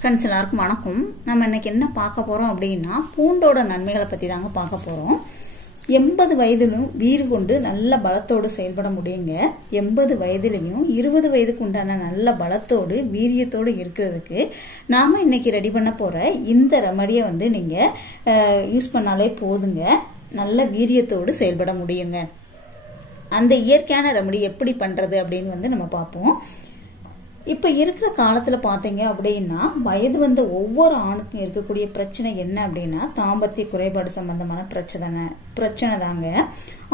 Friends எல்லாருக்கும் வணக்கம். நம்ம இன்னைக்கு என்ன பார்க்க போறோம் அப்படின்னா பூண்டோட நன்மைகளை பத்தி தாங்க பார்க்க போறோம். 80 வயதிலும் வீறு கொண்டு நல்ல பலத்தோடு செயல்பட முடியுங்க. 80 வயதிலையும் 20 வயதுக்கு உண்டான நல்ல பலத்தோடு வீரியத்தோடு இருக்கிறதுக்கு நாம இன்னைக்கு ரெடி பண்ண போற இந்த ரெமடியை நீங்க யூஸ் பண்ணாலே போதுங்க. நல்ல வீரியத்தோடு செயல்பட முடியுங்க. அந்த இயற்கையான ரெமடி எப்படி பண்றது அப்படின்னு நம்ம பார்ப்போம். இப்ப இருக்கிற காலத்துல பாத்தீங்க அப்படின்னா வயது வந்த ஒவ்வொரு ஆணுக்கும் இருக்கக்கூடிய பிரச்சனை என்ன அப்படின்னா தாம்பத்திய குறைபாடு சம்பந்தமான பிரச்சனை தாங்க.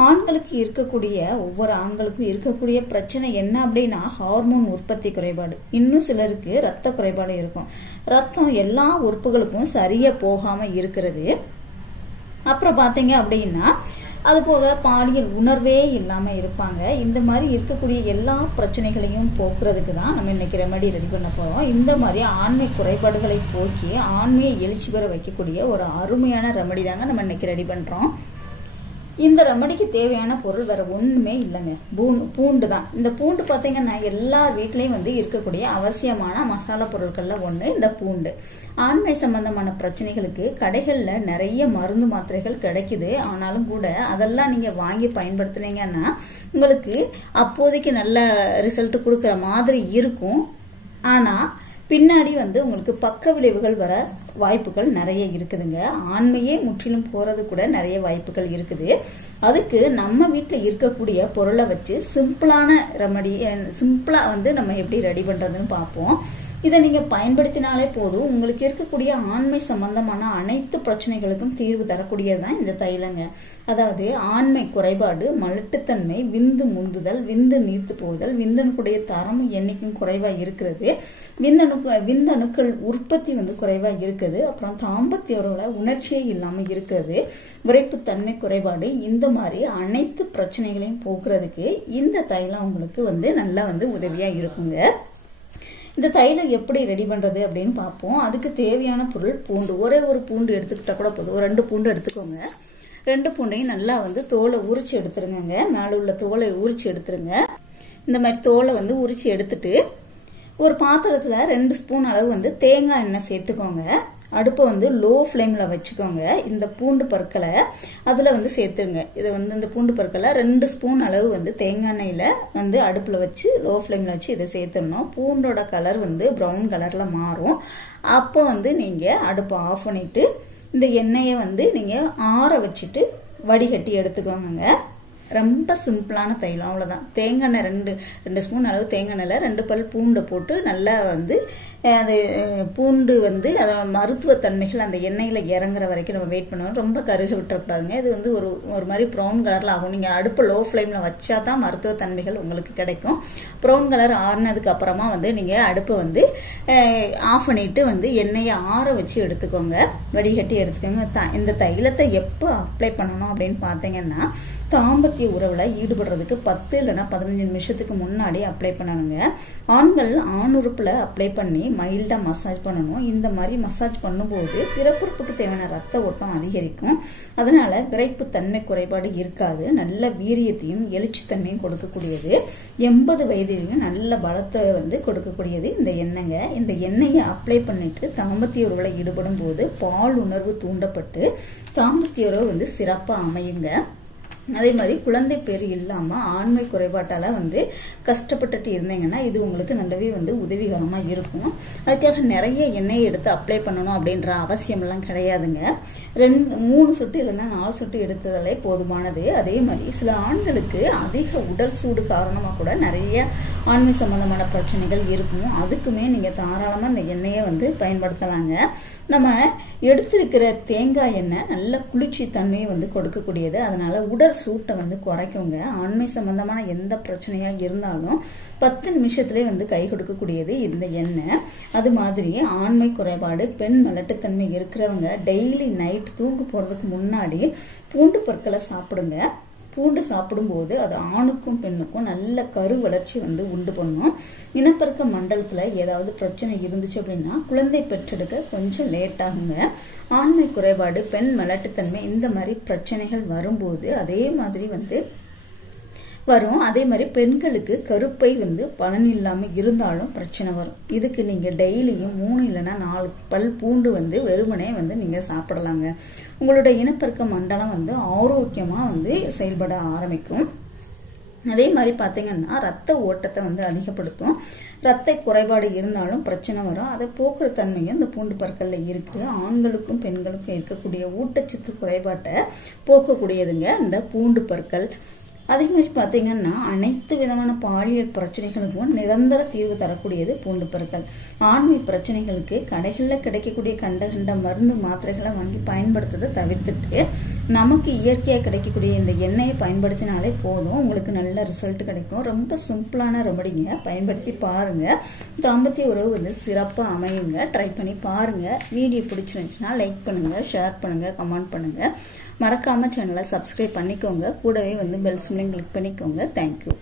ஆண்களுக்கு இருக்கக்கூடிய ஒவ்வொரு ஆண்களுக்கும் இருக்கக்கூடிய பிரச்சனை என்ன அப்படின்னா ஹார்மோன் உற்பத்தி குறைபாடு. இன்னும் சிலருக்கு ரத்த குறைபாடு இருக்கும். ரத்தம் எல்லா உறுப்புகளுக்கும் சரியா போகாம இருக்கிறது. அப்புறம் பாத்தீங்க அப்படின்னா அது போக பாலியல் உணர்வே இல்லாம இருப்பாங்க. இந்த மாதிரி இருக்கக்கூடிய எல்லா பிரச்சனைகளையும் போக்குறதுக்கு தான் நம்ம இன்னைக்கு ரெமடி ரெடி பண்ண போறோம். இந்த மாதிரி ஆண்மை குறைபாடுகளை போக்கி ஆண்மையை எழுச்சி பெற வைக்கக்கூடிய ஒரு அருமையான ரெமடி தாங்க நம்ம இன்னைக்கு ரெடி பண்றோம். இந்த ரெமடிக்கு தேவையான பொருள் வேற ஒண்ணுமே இல்லைங்க, பூண்டு தான். இந்த பூண்டு பாத்தீங்கன்னா எல்லா வீட்லயும் இருக்கக்கூடிய அவசியமான மசாலா பொருட்கள்ல ஒண்ணு இந்த பூண்டு. ஆண்மை சம்பந்தமான பிரச்சனைகளுக்கு கடைகள்ல நிறைய மருந்து மாத்திரைகள் கிடைக்குது. ஆனாலும் கூட அதெல்லாம் நீங்க வாங்கி பயன்படுத்தினீங்கன்னா உங்களுக்கு அப்போதைக்கு நல்ல ரிசல்ட் கொடுக்குற மாதிரி இருக்கும். ஆனா பின்னாடி உங்களுக்கு பக்க விளைவுகள் வர வாய்ப்புகள் நிறைய இருக்குதுங்க. ஆண்மையே முற்றிலும் போறது கூட நிறைய வாய்ப்புகள் இருக்குது. அதுக்கு நம்ம வீட்டில் இருக்கக்கூடிய பொருளை வச்சு சிம்பிளான ரெமடி சிம்பிளா நம்ம எப்படி ரெடி பண்றதுன்னு பார்ப்போம். இதை நீங்க பயன்படுத்தினாலே போதும், உங்களுக்கு இருக்கக்கூடிய ஆண்மை சம்பந்தமான அனைத்து பிரச்சனைகளுக்கும் தீர்வு தரக்கூடியதுதான் இந்த தைலங்க. அதாவது ஆண்மை குறைபாடு, மலட்டுத்தன்மை, விந்து முந்துதல், விந்து நீர்த்து போகுதல், விந்தணுக்குடைய தரமும் எண்ணிக்கையும் குறைவா இருக்கிறது, விந்தணுக்கள் உற்பத்தி குறைவா இருக்குது, அப்புறம் தாம்பத்திய உறவுல உணர்ச்சியே இல்லாம இருக்கிறது, விரைப்புத்தன்மை குறைபாடு, இந்த மாதிரி அனைத்து பிரச்சனைகளையும் போக்குறதுக்கு இந்த தைலம் உங்களுக்கு நல்லா உதவியா இருக்குங்க. இந்த தைலம் எப்படி ரெடி பண்றது அப்படின்னு பார்ப்போம். அதுக்கு தேவையான பொருள் பூண்டு. ஒரே ஒரு பூண்டு எடுத்துக்கிட்டா கூட போதும். 2 பூண்டு எடுத்துக்கோங்க. 2 பூண்டையும் நல்லா தோலை உரிச்சு எடுத்துருங்க. மேல உள்ள தோலை உரிச்சு எடுத்துருங்க. இந்த மாதிரி தோலை உரிச்சு எடுத்துட்டு ஒரு பாத்திரத்துல 2 ஸ்பூன் அளவு தேங்காய் எண்ணெய் சேர்த்துக்கோங்க. அடுப்பை லோ ஃப்ளேம்ல வச்சுக்கோங்க. இந்த பூண்டு பற்களை அதுல சேர்த்துருங்க. இதை இந்த பூண்டு பற்களை 2 ஸ்பூன் அளவு தேங்காய் எண்ணெயில அடுப்புல வச்சு லோ ஃப்ளேம்ல வச்சு இதை சேர்த்துடணும். பூண்டோட கலர் ப்ரௌன் கலர்ல மாறும். அப்போ நீங்க அடுப்பை ஆஃப் பண்ணிட்டு இந்த எண்ணெயை நீங்க ஆற வச்சுட்டு வடிகட்டி எடுத்துக்கோங்க. ரொம்ப சிம்பிளான தைலம், அவ்வளவுதான். தேங்காய் எண்ணெய் 2 ஸ்பூன் அளவு தேங்காய் எண்ணெயில 2 பல் பூண்டை போட்டு நல்லா அது பூண்டு அதோட மருத்துவ தன்மைகள் அந்த எண்ணெயில இறங்குற வரைக்கும் நம்ம வெயிட் பண்ணணும். ரொம்ப கருக விட்டுறக்கூடாதுங்க. இது ஒரு மாதிரி ப்ரௌன் கலர்ல ஆகும். நீங்க அடுப்பு லோ ஃப்ளேம்ல வச்சாதான் மருத்துவ தன்மைகள் உங்களுக்கு கிடைக்கும். ப்ரௌன் கலர் ஆறுனதுக்கு அப்புறமா நீங்க அடுப்பை ஆஃப் பண்ணிட்டு எண்ணெயை ஆற வச்சு எடுத்துக்கோங்க. வடிகட்டி எடுத்துக்கோங்க. இந்த தைலத்தை எப்போ அப்ளை பண்ணணும் அப்படின்னு பாத்தீங்கன்னா தாம்பத்திய உறவுல ஈடுபடுறதுக்கு 10 இல்லைன்னா 15 நிமிஷத்துக்கு முன்னாடி அப்ளை பண்ணணுங்க. ஆண்கள் ஆணுறுப்புல அப்ளை பண்ணி மைல்டா மசாஜ் பண்ணணும். இந்த மாதிரி மசாஜ் பண்ணும்போது பிறப்புறுப்புக்கு தேவையான ரத்த ஓட்டம் அதிகரிக்கும். அதனால விரைப்பு தன்மை குறைபாடு இருக்காது. நல்ல வீரியத்தையும் எழுச்சித்தன்மையும் கொடுக்கக்கூடியது. 80 வயதிலையும் நல்ல பலத்தை கொடுக்கக்கூடியது இந்த எண்ணெய்ங்க. இந்த எண்ணெயை அப்ளை பண்ணிட்டு தாம்பத்திய உறவுல ஈடுபடும் போது பால் உணர்வு தூண்டப்பட்டு தாம்பத்திய உறவு சிறப்பா அமையுங்க. அதே மாதிரி குழந்தை பேர் இல்லாம ஆண்மை குறைபாட்டால கஷ்டப்பட்டுட்டு இருந்தீங்கன்னா இது உங்களுக்கு நல்லாவே உதவிகரமா இருக்கும். அதுக்காக நிறைய எண்ணெயை எடுத்து அப்ளை பண்ணணும் அப்படின்ற அவசியம் எல்லாம் கிடையாதுங்க. 3 சொட்டு இல்லைன்னா 4 சொட்டு எடுத்ததாலே போதுமானது. அதே மாதிரி சில ஆண்களுக்கு அதிக உடல் சூடு காரணமா கூட நிறைய ஆண்மை சம்பந்தமான பிரச்சனைகள் இருக்கும். அதுக்குமே நீங்க தாராளமா இந்த எண்ணெயை பயன்படுத்தலாங்க. நம்ம எடுத்திருக்கிற தேங்காய் எண்ணெய் நல்ல குளிர்ச்சி தன்மையை கொடுக்கக்கூடியது. அதனால உடல் சூட்டை குறைக்குங்க. ஆண்மை சம்பந்தமான எந்த பிரச்சனையா இருந்தாலும் 10 நிமிஷத்துலேயே கை கொடுக்கக்கூடியது இந்த எண்ணெய். அது மாதிரி ஆண்மை குறைபாடு, பெண் மலட்டுத்தன்மை இருக்கிறவங்க டெய்லி நைட் தூங்க போறதுக்கு முன்னாடி பூண்டு பற்களை சாப்பிடுங்க. பூண்டு சாப்பிடும்போது அது ஆணுக்கும் பெண்ணுக்கும் நல்ல கரு வளர்ச்சி உண்டு பண்ணும். இனப்பெருக்க மண்டலத்துல ஏதாவது பிரச்சனை இருந்துச்சு அப்படின்னா குழந்தை பெற்றெடுக்க கொஞ்சம் லேட் ஆகுங்க. ஆண்மை குறைபாடு, பெண் மலட்டுத்தன்மை இந்த மாதிரி பிரச்சனைகள் வரும்போது அதே மாதிரி வரும். அதே மாதிரி பெண்களுக்கு கருப்பை வந்து பலன் இல்லாமல் இருந்தாலும் பிரச்சனை வரும். இதுக்கு நீங்கள் டெய்லியும் 3 இல்லைன்னா 4 பல் பூண்டு வந்து வெறுமனே வந்து நீங்கள் சாப்பிடலாங்க. உங்களோட இனப்பெருக்க மண்டலம் வந்து ஆரோக்கியமாக வந்து செயல்பட ஆரம்பிக்கும். அதே மாதிரி பார்த்தீங்கன்னா ரத்த ஓட்டத்தை வந்து அதிகப்படுத்தும். ரத்த குறைபாடு இருந்தாலும் பிரச்சனை வரும். அதை போக்குற தன்மையும் இந்த பூண்டு பற்கள்ல இருக்கு. ஆண்களுக்கும் பெண்களுக்கும் இருக்கக்கூடிய ஊட்டச்சத்து குறைபாட்டை போக்கக்கூடியதுங்க இந்த பூண்டு பற்கள். அதே மாதிரி பார்த்தீங்கன்னா அனைத்து விதமான பாலியல் பிரச்சனைகளுக்கும் நிரந்தர தீர்வு தரக்கூடியது பூண்டு பற்கள். ஆண்மை பிரச்சனைகளுக்கு கடைகளில் கிடைக்கக்கூடிய கண்ட மருந்து மாத்திரைகளை வாங்கி பயன்படுத்துறதை தவிர்த்துட்டு நமக்கு இயற்கையாக கிடைக்கக்கூடிய இந்த எண்ணெயை பயன்படுத்தினாலே போதும், உங்களுக்கு நல்ல ரிசல்ட் கிடைக்கும். ரொம்ப சிம்பிளான ரெமடிங்க, பயன்படுத்தி பாருங்க. தாம்பத்திய உறவு வந்து சிறப்பாக அமையுங்க. ட்ரை பண்ணி பாருங்க. வீடியோ பிடிச்சிருந்துச்சுன்னா லைக் பண்ணுங்க, ஷேர் பண்ணுங்க, கமெண்ட் பண்ணுங்க. மறக்காம சேனலை சப்ஸ்கிரைப் பண்ணிக்கோங்க. கூடவே வந்து பெல் சிம்லையும் கிளிக் பண்ணிக்கோங்க. தேங்க்யூ.